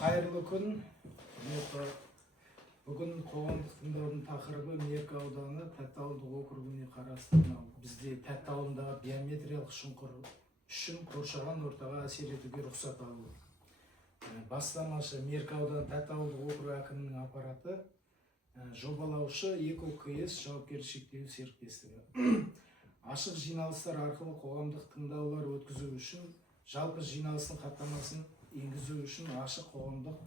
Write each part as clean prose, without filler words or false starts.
Қайырлы күн. Бүгін қоғамдық тыңдаудың тақырыбы Меркі ауданы Тәтті ауылдық округіне қарасты бізде Тәтті ауылындағы биометриялық шұңқыр үшін қоршаған ортаға әсер етуге рұқсат алу. Бастамашы Меркі ауданы Тәтті ауылдық округ әкімінің аппараты, жобалаушы ЕКО-КС жауапкершілігі шектеулі серіктестігі. Ашық жиналыстар арқылы қоғамдық тыңдаулар өткізу үшін, жалпы жиналыстың хаттамасын енгізу үшін ашық қоғамдық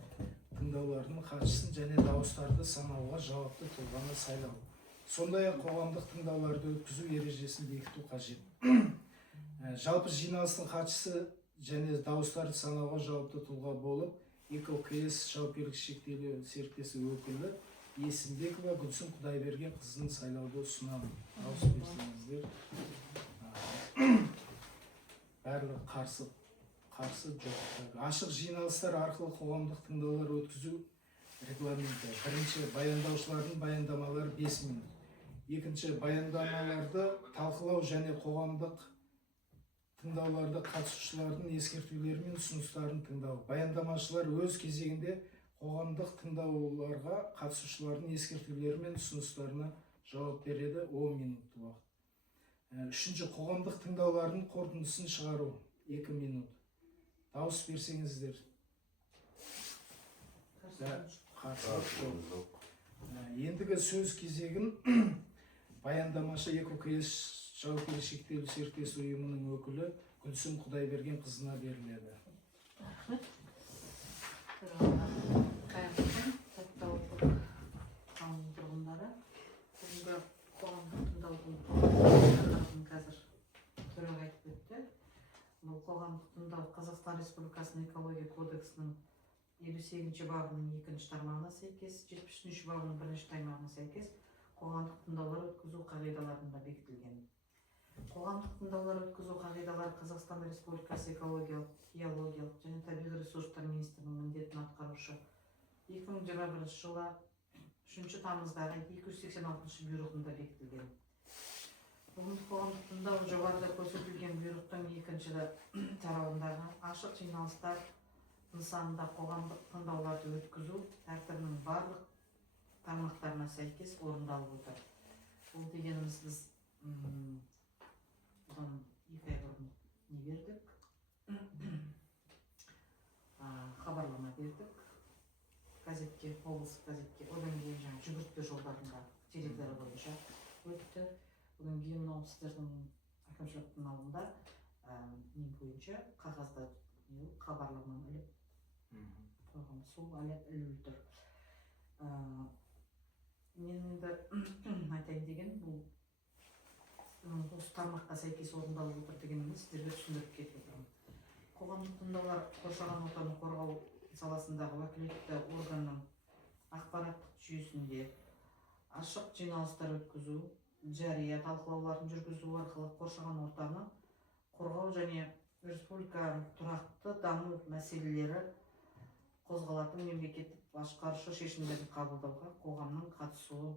тыңдаулардың қатысысын және дауыстарды санауға жауапты тұлғаны сайлау. Сондай-ақ қоғамдық тыңдауларды өткізу ережесін бекіту қажет. Жалпы жиналыстың қатысысы және дауыстарды санауға жауапты тұлға болып, ЕКО-КС жауапкершілігі шектеулі серіктестігі өкілі Есімбекова Гүлсім Құдайберген қызын сайлауды ұсынамын. Дауыс берсеңіздер. Барлығы қарсы жоқ. Ашық жиналыстар арқылы қоғамдық тыңдаулар өткізу регламенті. Бірінші, баяндаушылардың баяндамалары 5 минут. Екінші, баяндамаларды талқылау және қоғамдық тыңдауларды қатысушылардың ескертулері мен ұсыныстарын тыңдау. Баяндамашылар өз кезегінде қоғамдық тыңдауларға қатысушылардың ескертулері мен ұсыныстарына жауап береді 10 минут уақыт. Үшінші, қоғамдық тыңдаулардың қорытындысын шығару 2 минут. Дауыс берсеңіздер. Ендігі сөз кезегін баяндамашы ЕКО-КС жауапкершілігі шектеулі серіктестік ұйымының өкілі Гүлсім Құдайберген қызына беріледі. Қайырлы күн, Тәтті ауылдық тұрғындары. Бүгінгі қоғамдық тыңдаудың тақырыбын қазір төраға айтып өтті. Бұл қоғамдық тыңдау Қазақстан Республикасының экология кодексінің 58-ші бабының 2-ші тармағына сәйкес, 73-ші бабының 1-ші тармағына сәйкес қоғамдық тыңдаулар өткізу қағидаларында бекітілген. Қоғамдық тыңдаулар өткізу қағидалары Қазақстан Республикасы экологиялық, геологиялық және табиғи ресурстар министрінің міндетін атқарушы 2021 жылы 3 тамыздағы 286 бұйрығында бекітілген. Бүгін қоғамдық тыңдау жоғарыда көрсетілген бұйрықтың 2-ші тарауындағы ашық жиналыстар нысанында қоғамдық тыңдауларды өткізу тәртібінің барлық тармақтарына сәйкес орындалып отыр. Бұл дегеніміз біз бұдан 2 ай бұрын не бердік? Хабарлама бердік. Газетке, облыстық газетке, одан кейін жүгіртпе жолдарында деректері бойынша өтті. Бүгін кейін мынау сіздердің әкімшіліктің алдында не бойынша қағазда хабарлама іліп қойған, сол әлі ілулі тұр. Мен енді айтайын деген, бұл осы тармаққа сәйкес орындалып отыр дегенімді сіздерге түсіндіріп кетіп отырмын. Қоғамдық тыңдаулар қоршаған ортаны қорғау саласындағы уәкілетті органның ақпараттық жүйесінде ашық жиналыстар өткізу, жария талқылауларын жүргізу арқылы қоршаған ортаны қорғау және республиканың тұрақты даму мәселелері қозғалатын мемлекеттік басқарушы шешімдерді қабылдауға қоғамның қатысуы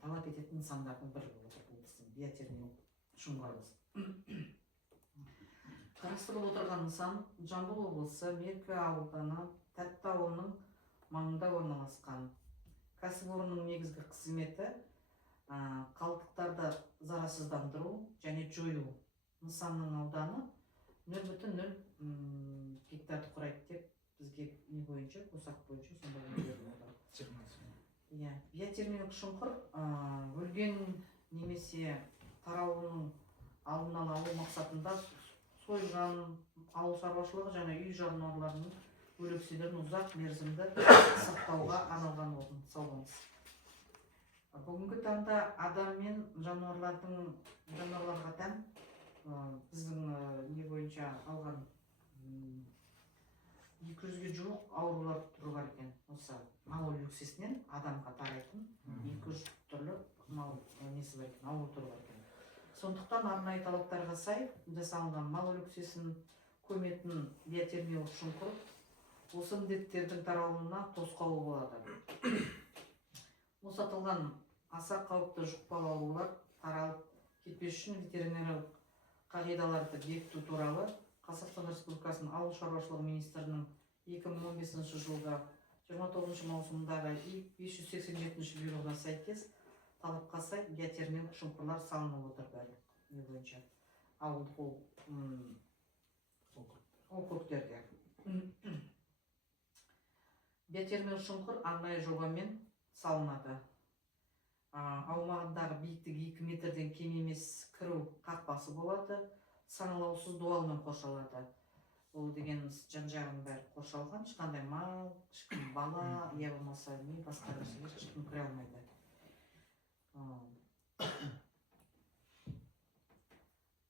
талап ететін нысандардың бірі болып отыр. Бұл біздің биотермиялық шұңқырымыз. Қарастырылып отырған нысан Жамбыл облысы Меркі ауданы Тәтті ауылының маңында орналасқан. Кәсіпорынның негізгі қызметі қалдықтарды зарарсыздандыру және жою. Нысанның ауданы 0,0 гектарды құрайды деп бізге не бойынша, қосақ бойынша сонда беріледі. Биотермиялық шұңқыр өлген немесе тарауының алдын алу мақсатында сойылған ауыл шаруашылығы және үй жануарларының өлекселерін ұзақ мерзімді сақтауға арналған орын саламыз. Бүгінгі таңда адам мен жануарларға тән біздің не бойынша алған 200-ге жуық аурулар түрі бар екен. Осы мал өлексесінен адамға тарайтын 200 түрлі мал несі бар екен, ауру түрі бар екен. Сондықтан арнайы талаптарға сай жасалынған мал өлексесін көметін биотермиялық шұңқыр осы індеттердің таралуына тосқауыл болады. Босатылған аса қауіпті жұқпалы аурулар таралып кетпес үшін ветеринариялық қағидаларды бекіту туралы Қазақстан Республикасының ауыл шаруашылығы министрінің 2015 жылғы 29 маусымдағы 587 бұйрығына сәйкес талапқа сай геотермиялық шұңқырлар салынып отырды не бойынша ауылдық округтерде. Геотермиялық шұңқыр арнайы жобамен салынады. Аумағындағы биіктігі 2 метрден кем емес кіру қақпасы болады, саңылаусыз дуалмен қоршалады. Ол дегеніміз жан-жағының бәрі қоршалған, ешқандай мал, ешкім бала, я болмаса не басқа нәрселер ешкім кіре алмайды.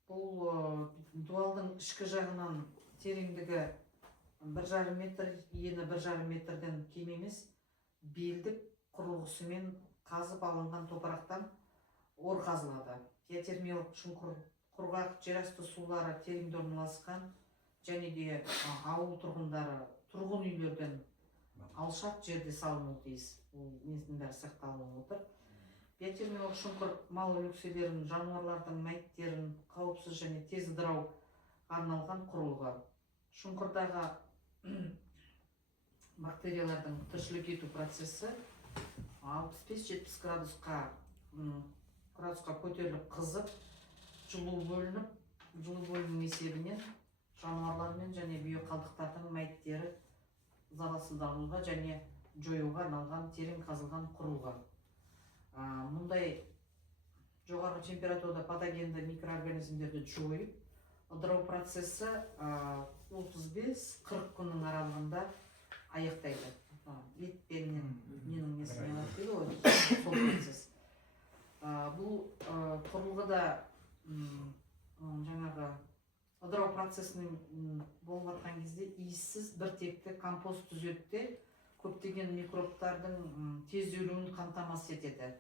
Бұл дуалдың ішкі жағынан тереңдігі 1,5 метр, ені 1,5 метрден кем емес, белдік құрылғысымен қазып алынған топырақтан ор қазылады. Геотермиялық шұңқыр құрғақ жерасты сулары тереңде орналасқан және де ауыл тұрғындары тұрғын үйлерден алшақ жерде салынуы тиіс. Ол несінің бәрі сақталынып отыр. Геотермиялық шұңқыр мал өлікселерін, жануарлардың мәйіттерін қауіпсіз және тез ыдырауға арналған құрылғы. Шұңқырдағы бактериялардың тіршілік ету процесі 65-70 градусқа көтеріліп қызып, жылу бөлініп есебінен жануарлармен және биоқалдықтардың мәйіттері залалсыздандыруға және жоюға арналған терең қазылған құрылғы. Мұндай жоғарғы температурада патогенді микроорганизмдерді жойып, ыдырау процесі 35-40 күннің аралығында аяқтайды. Ет пен ненің несімен аяқтайды ғой, сол процесс. Бұл құрылғыда жаңағы ыдырау процесінің болып жатқан кезде иіссіз бір текті компост түзетте көптеген микробтардың тез өлуін қамтамасыз етеді.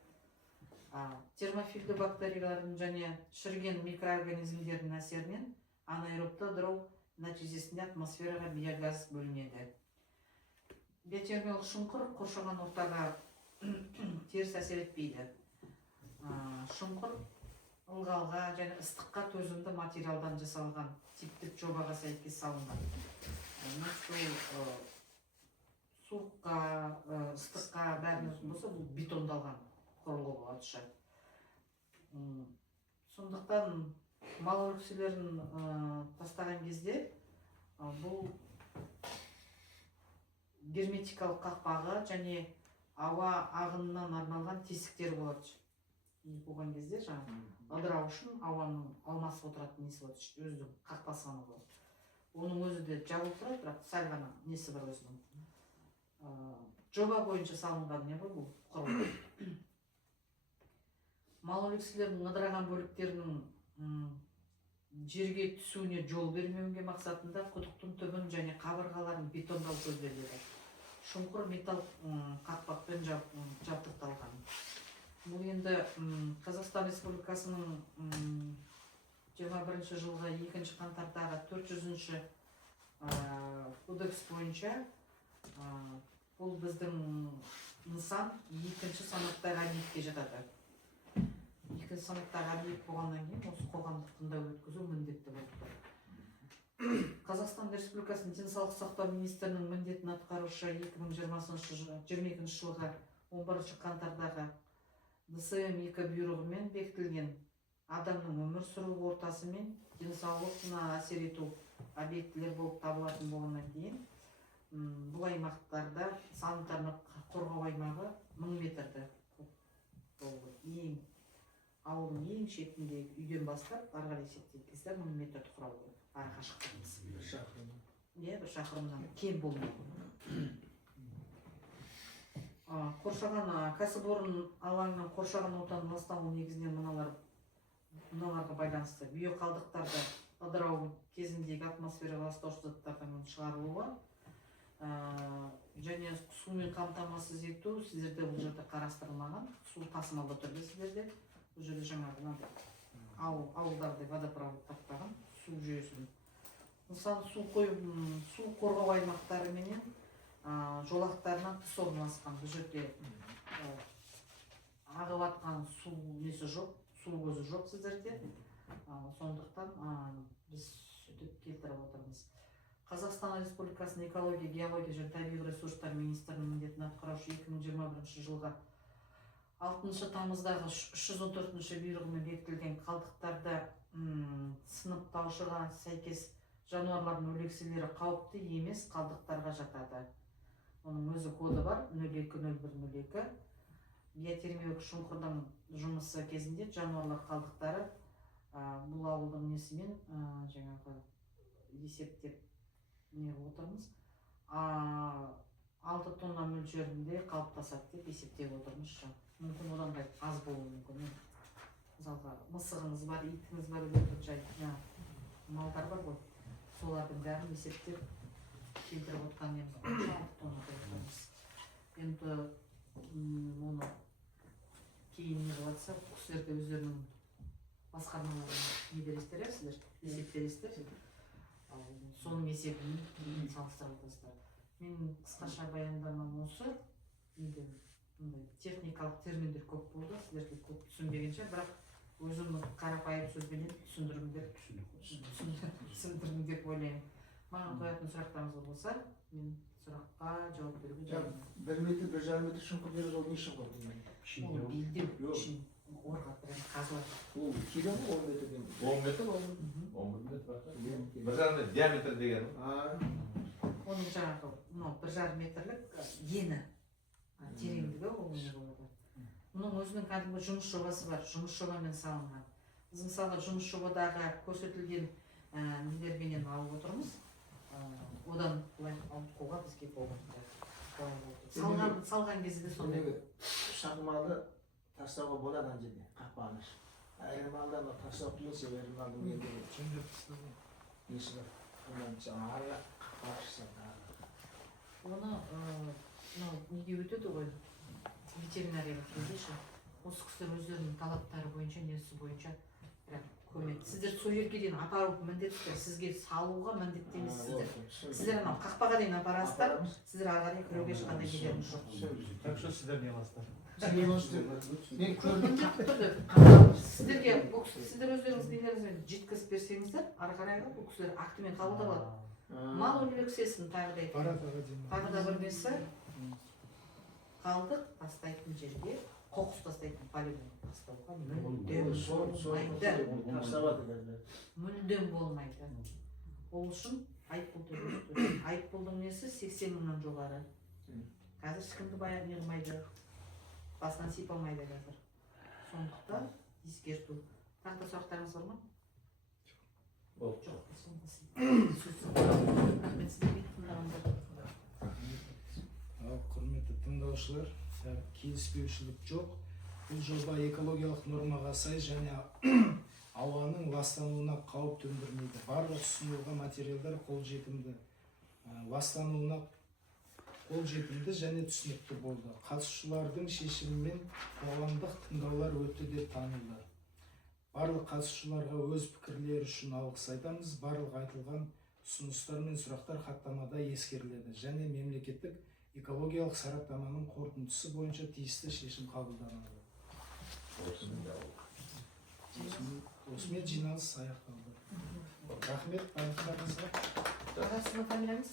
Термофильді бактериялардың және шіріген микроорганизмдердің әсерінен анаэробты ыдырау нәтижесінде атмосфераға биогаз бөлінеді. Геотермиялық шұңқыр қоршаған ортаға теріс әсер етпейді. Шұңқыр ылғалға және ыстыққа төзімді материалдан жасалған типтік жобаға сәйкес салынған. Суыққа, ыстыққа бәріне болса, бұл бетондалған құрылғы болады. Сондықтан мал өлікселерін тастаған кезде бұл герметикалық қақпағы және ауа ағынынан арналған тесіктер болады. Болған кезде ыдырау үшін ауаның алмасып отыратын несі болады, өзінің қақпасы ғана болады. Оның өзі де жабылып тұрады, бірақ сәл ғана несі бар өзінің. Жоба бойынша салынған не бұл құрылғы. Мал өлікселердің ыдыраған бөліктерінің жерге түсуіне жол бермеуге мақсатында құдықтың түбін және қабырғаларын бетондау көзделеді. Шұңқыр металл қақпақпен жабдықталған. Бұл енді Қазақстан Республикасының 21 жылғы 2 қаңтардағы 400-ші кодекс бойынша бұл біздің нысан 2-ші санаттағы объектке жатады. 2-ші санаттағы объект болғаннан кейін осы қоғамдық тыңдау өткізу міндетті болды. Қазақстан Республикасының денсаулық сақтау министрінің міндетін атқарушы 2022 жылғы 11 қаңтардағы ДСМ-2 бұйрығымен бекітілген адамның өмір сүру ортасы мен денсаулығына әсер ету объектілер болып табылатын болғаннан кейін бұл аймақтарда санитарлық қорғау аймағы 1000 метрді ауылдың ең шетіндегі үйден бастап ары қарай есептеген кезде 1000 метрді құрайды. Ары қашықтығымыз. Бір шақырымнан кем болмайды. Қоршаған кәсіпорын алаңның қоршаған ортаның ластануы негізінен мыналарға байланысты биоқалдықтарды ыдырау кезіндегі атмосфераға ластаушы заттардың шығарылуы және сумен қамтамасыз ету сіздерде бұл жерде қарастырылмаған. Су тасымалды түрде сіздерде бұл жерде жаңағы ауылдарда водопровод тартпаған су жүйесін. Мысалы су қорғау аймақтары менен жолақтарынан тыс орналасқан. Бұл жерде ағып атқан су несі жоқ, су көзі жоқ сіздерде. Сондықтан біз сөйтіп келтіріп отырмыз. Қазақстан Республикасының экология, геология және табиғи ресурстар министрінің міндетін атқарушы 2021 жылғы 6 тамыздағы 314 бұйрығымен бекітілген қалдықтарды сыныптаушыға сәйкес жануарлардың өлекселері қауіпті емес қалдықтарға жатады. Оның өзі коды бар 020102. Биотермиялық шұңқырдың жұмысы кезінде жануарлар қалдықтары бұл ауылдың несімен жаңағы есептеп неғып отырмыз. 6 тонна мөлшерінде қалыптасады деп есептеп отырмыз. Мүмкін одан да аз болуы мүмкін. Мысалға, мысығыңыз бар, итіңіз бар, жай малдар бар ғой. Солардың бәрін есептеп келтіріп отқан неміз 6 тонна деп отырмыз. Енді оны кейін не болатса, бұл кісілерде өздерінің басқармаларына не бересіздер, есеп бересіздер. Соның есебін салыстырып отырсыздар. Мен қысқаша баяндамам осы. Техникалық терминдер көп болды, сіздерге көп түсінбегенше, бірақ өзімнің қарапайым сөзбенен түсіндірдім деп ойлаймын. Маған қоятын сұрақтарыңыз болса, мен сұраққа жауап беруге дайынмын. 1 метр, 1,5 метр шұңқыр беру ол не шұңқыр деймін? Ол белдеу үшін орға қазылады. Ол кило му 10 метрден? 10 метр ол. 11 метр. Бір жағында диаметр деген. Оның жаңағы 1,5 метрлік ені, тереңдігі ол не болады. Мұның өзінің кәдімгі жұмыс жобасы бар, жұмыс жобамен салынған. Біз мысалы жұмыс жобадағы көрсетілген нелерменен алып отырмыз. Одан былай алып қоға бізге болады. Салған кезде сондай. Шағымалы тастауға болады ана жерде, қақпаны. Ірі малдан тастап келсе, ірі малдың енді несі бар. Онdan жаңағы қақпаны Оны неге өтеді ғой, ветеринарияға келгенше, осы кісілер өздерінің талаптары бойынша, несі бойынша көмек. Сіздер сол жерге дейін апару міндетті, сізге салуға міндетті емессіздер. Сіздер анау қақпаға дейін апарасыздар, сіздер ағарай кіруге ешқандай кедергі жоқ. Так что сіздер не аласыздар? Мен көрдім. Сіздерге, сіздер өздеріңіз нелеріңізбен жеткізіп берсеңіздер, ары қарайғы бұл кісілер актімен қабылдап алады. Мал өлексесін тағыдай. Тағы да бір несі, қалдық тастайтын жерге, қоқыс тастайтын полигон тастауға мүлдем болмайды. Ол үшін айыппұл төлейді. Айыппұлдың несі 80 мыңнан жоғары. Қазір ешкімді баян ермайды, басынан сипалмайды қазір. Сондықтан ескерту. Тағы да сұрақтарыңыз бар ма? Жоқ, рахмет сіздерге тыңдағандар. Құрметті тыңдаушылар, келіспеушілік жоқ. Бұл жоба экологиялық нормаға сай және ауаның ластануына қауіп төндірмейді. Барлық ұсынылған материалдар қолжетімді, ластануына қолжетімді және түсінікті болды. Қатысушылардың шешімімен қоғамдық тыңдаулар өтті деп танылды. Барлық қатысушыларға өз пікірлері үшін алғыс айтамыз. Барлық айтылған ұсыныстар мен сұрақтар хаттамада ескеріледі және мемлекеттік экологиялық сараптаманың қорытындысы бойынша тиісті шешім қабылданады. Осымен жиналыс аяқталды. Рахмет, барлықтарыңызға. Ағасының фамилияңыз?